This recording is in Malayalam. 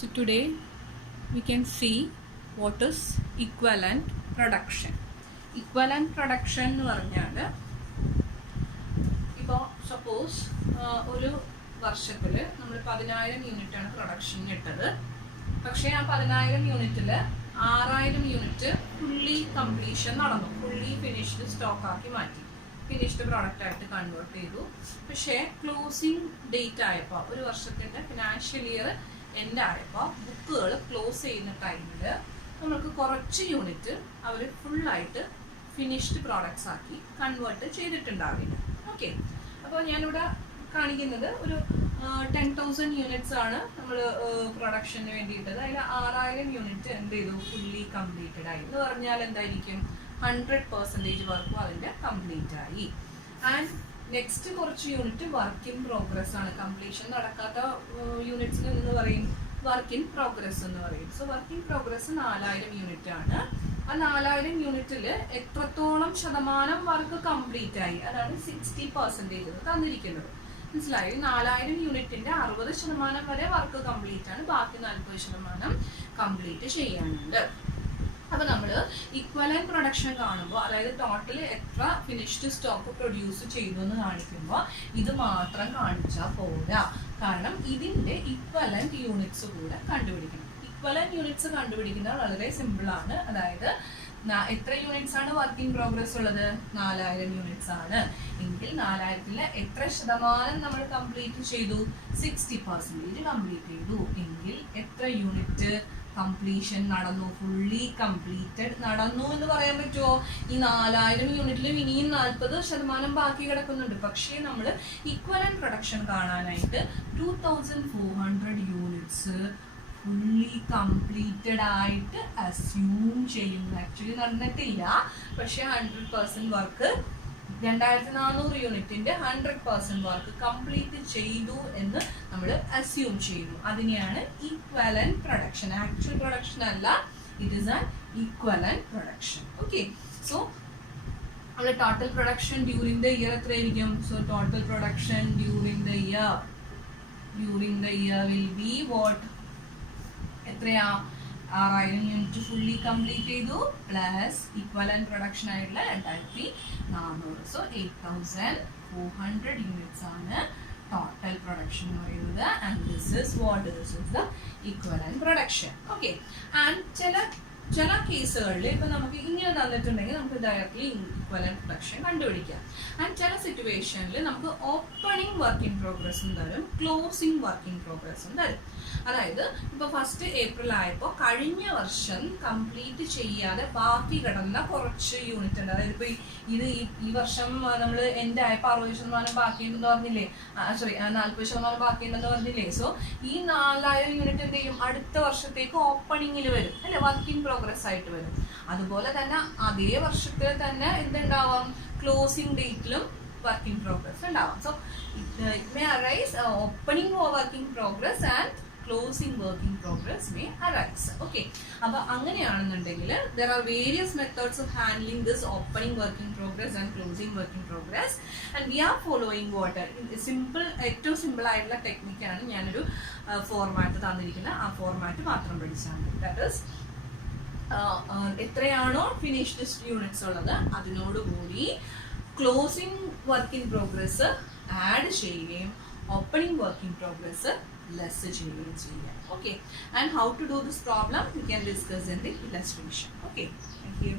So today we can see what is equivalent production. Equivalent production എന്ന് പറഞ്ഞാൽ ഇപ്പോൾ സപ്പോസ് ഒരു വർഷത്തിൽ നമ്മൾ 10,000 യൂണിറ്റാണ് പ്രൊഡക്ഷൻ ഇട്ടത്. പക്ഷേ ആ 10,000 യൂണിറ്റിൽ 6,000 യൂണിറ്റ് ഫുള്ളി കംപ്ലീഷൻ നടന്നു, ഫുള്ളി ഫിനിഷ്ഡ് സ്റ്റോക്ക് ആക്കി മാറ്റി, ഫിനിഷ്ഡ് പ്രോഡക്റ്റ് ആയിട്ട് കൺവേർട്ട് ചെയ്തു. പക്ഷേ ക്ലോസിംഗ് ഡേറ്റ് ആയപ്പോൾ, ഒരു വർഷത്തിൻ്റെ ഫിനാൻഷ്യൽ ഇയർ എൻഡ് ആയപ്പോൾ ബുക്കുകൾ ക്ലോസ് ചെയ്യുന്ന ടൈമിൽ നമ്മൾക്ക് കുറച്ച് യൂണിറ്റ് അവർ ഫുള്ളായിട്ട് ഫിനിഷ്ഡ് പ്രോഡക്ട്സ് ആക്കി കൺവേർട്ട് ചെയ്തിട്ടുണ്ടാവില്ല. ഓക്കെ, അപ്പോൾ ഞാനിവിടെ കാണിക്കുന്നത് ഒരു 10,000 യൂണിറ്റ്സ് ആണ് നമ്മൾ പ്രൊഡക്ഷന് വേണ്ടിയിട്ടത്. അതിൽ 6,000 യൂണിറ്റ് എന്ത് ചെയ്തു, ഫുള്ളി കംപ്ലീറ്റഡ് ആയി എന്ന് പറഞ്ഞാൽ എന്തായിരിക്കും, 100% വർക്കും അതിൻ്റെ കംപ്ലീറ്റ് ആയി. ആൻഡ് നെക്സ്റ്റ് കുറച്ച് യൂണിറ്റ് വർക്ക് ഇൻ പ്രോഗ്രസ് ആണ്. കംപ്ലീഷൻ നടക്കാത്ത യൂണിറ്റ്സിന് എന്ന് പറയും വർക്ക് ഇൻ പ്രോഗ്രസ് എന്ന് പറയും. So work in progress 4,000 unit ആണ്. ആ 4,000 യൂണിറ്റിൽ എത്രത്തോളം ശതമാനം വർക്ക് കംപ്ലീറ്റ് ആയി, അതാണ് 60% തന്നിരിക്കുന്നത്. മനസ്സിലായി? 4,000 യൂണിറ്റിന്റെ 60% വരെ വർക്ക് കംപ്ലീറ്റ് ആണ്, ബാക്കി 40% കംപ്ലീറ്റ് ചെയ്യാനുണ്ട്. അപ്പൊ നമ്മൾ ഇക്വലന്റ് പ്രൊഡക്ഷൻ കാണുമ്പോൾ, അതായത് ടോട്ടൽ എത്ര ഫിനിഷ്ഡ് സ്റ്റോക്ക് പ്രൊഡ്യൂസ് ചെയ്തു എന്ന് കാണിക്കുമ്പോൾ ഇത് മാത്രം കാണിച്ചാൽ പോരാ. കാരണം ഇതിന്റെ ഇക്വലന്റ് യൂണിറ്റ്സ് കൂടെ കണ്ടുപിടിക്കണം. ഇക്വലന്റ് യൂണിറ്റ്സ് കണ്ടുപിടിക്കുന്നത് വളരെ സിമ്പിൾ ആണ്. അതായത് എത്ര യൂണിറ്റ്സ് ആണ് വർക്ക് ഇൻ പ്രോഗ്രസ് ഉള്ളത്, 4,000 യൂണിറ്റ്സ് ആണ് എങ്കിൽ 4,000-ലെ എത്ര ശതമാനം നമ്മൾ കംപ്ലീറ്റ് ചെയ്തു, 60% കംപ്ലീറ്റ് ചെയ്തു എങ്കിൽ എത്ര യൂണിറ്റ് കംപ്ലീഷൻ നടന്നു, ഫുള്ളി കംപ്ലീറ്റഡ് നടന്നു എന്ന് പറയാൻ പറ്റുമോ? ഈ 4,000 യൂണിറ്റിലും ഇനിയും 40% ബാക്കി കിടക്കുന്നുണ്ട്. പക്ഷേ നമ്മൾ ഇക്വലന്റ് പ്രൊഡക്ഷൻ കാണാനായിട്ട് 2,400 യൂണിറ്റ്സ് ഫുള്ളി കംപ്ലീറ്റഡ് ആയിട്ട് അസ്യൂം ചെയ്യുന്നു. ആക്ച്വലി നടന്നിട്ടില്ല, പക്ഷെ 100% വർക്ക് 2,400 യൂണിറ്റിന്റെ 100% വർക്ക് കംപ്ലീറ്റ് ചെയ്തു എന്ന് നമ്മൾ അസ്യൂം ചെയ്യുന്നു. അതിനെയാണ് ഇക്വലന്റ് പ്രൊഡക്ഷൻ. ആക്ച്വൽ പ്രൊഡക്ഷൻ അല്ല, it is an equivalent production. Okay, so നമ്മുടെ total production during the year എത്രയായിരിക്കും? So total production during the year will be what? എത്രയാ? 6,000 യൂണിറ്റ് ഫുള്ളി കംപ്ലീറ്റ് ചെയ്തു പ്ലസ് ഇക്വലന്റ് പ്രൊഡക്ഷൻ ആയിട്ടുള്ള 2,400. സോ 8,400 യൂണിറ്റ്സ് ആണ് ടോട്ടൽ പ്രൊഡക്ഷൻ എന്ന് പറയുന്നത്. And this is the equivalent production. Okay, and ചില കേസുകളിൽ ഇപ്പൊ നമുക്ക് ഇങ്ങനെ തന്നിട്ടുണ്ടെങ്കിൽ നമുക്ക് ഡയറക്ട്ലി ഇക്വലന്റ് പ്രൊഡക്ഷൻ കണ്ടുപിടിക്കാം. ആൻഡ് ചില സിറ്റുവേഷനിൽ നമുക്ക് ഓപ്പണിംഗ് വർക്ക് ഇൻ പ്രോഗ്രസും തരും, ക്ലോസിംഗ് വർക്ക് ഇൻ പ്രോഗ്രസും തരും. അതായത് ഇപ്പൊ 1 ഏപ്രിൽ ആയപ്പോൾ കഴിഞ്ഞ വർഷം കംപ്ലീറ്റ് ചെയ്യാതെ ബാക്കി കിടന്ന കുറച്ച് യൂണിറ്റ് ഉണ്ട്. അതായത് ഇപ്പൊ ഇത് ഈ വർഷം നമ്മൾ എൻഡ് ആയപ്പോൾ 60% ബാക്കിയുണ്ടെന്ന് പറഞ്ഞില്ലേ, സോറി 40% ബാക്കിയുണ്ടെന്ന് പറഞ്ഞില്ലേ. സോ ഈ 4,000 യൂണിറ്റ് എന്ത് ചെയ്യും, അടുത്ത വർഷത്തേക്ക് ഓപ്പണിംഗിൽ വരും അല്ലെ, വർക്ക് ഇൻ പ്രോഗ്രസ് ആയിട്ട് വരും. അതുപോലെ തന്നെ അതേ വർഷത്തിൽ തന്നെ എന്തുണ്ടാവാം, ക്ലോസിംഗ് ഡേറ്റിലും വർക്ക് ഇൻ പ്രോഗ്രസ് ഉണ്ടാവാം. So it may arise opening work in progress and closing work in progress may arise. Okay, അപ്പോൾ അങ്ങനെയാണെന്നുണ്ടെങ്കിൽ there are various methods of handling this opening work in progress and closing work in progress, and we are following what ഏറ്റവും സിമ്പിൾ ആയിട്ടുള്ള ടെക്നിക്കാണ്. ഞാനൊരു ഫോർമാറ്റ് തന്നിരിക്കുന്നത്, ആ ഫോർമാറ്റ് മാത്രം പഠിച്ചാൽ മതി. ദാറ്റ് ഈസ് എത്രയാണോ ഫിനിഷ്ഡ് യൂണിറ്റ്സ് ഉള്ളത് അതിനോടുകൂടി closing work in progress add ചെയ്യുകയും opening work in progress less ചെയ്യുകയും ചെയ്യാം. Okay, and how to do this problem we can discuss in the illustration. Okay, thank you.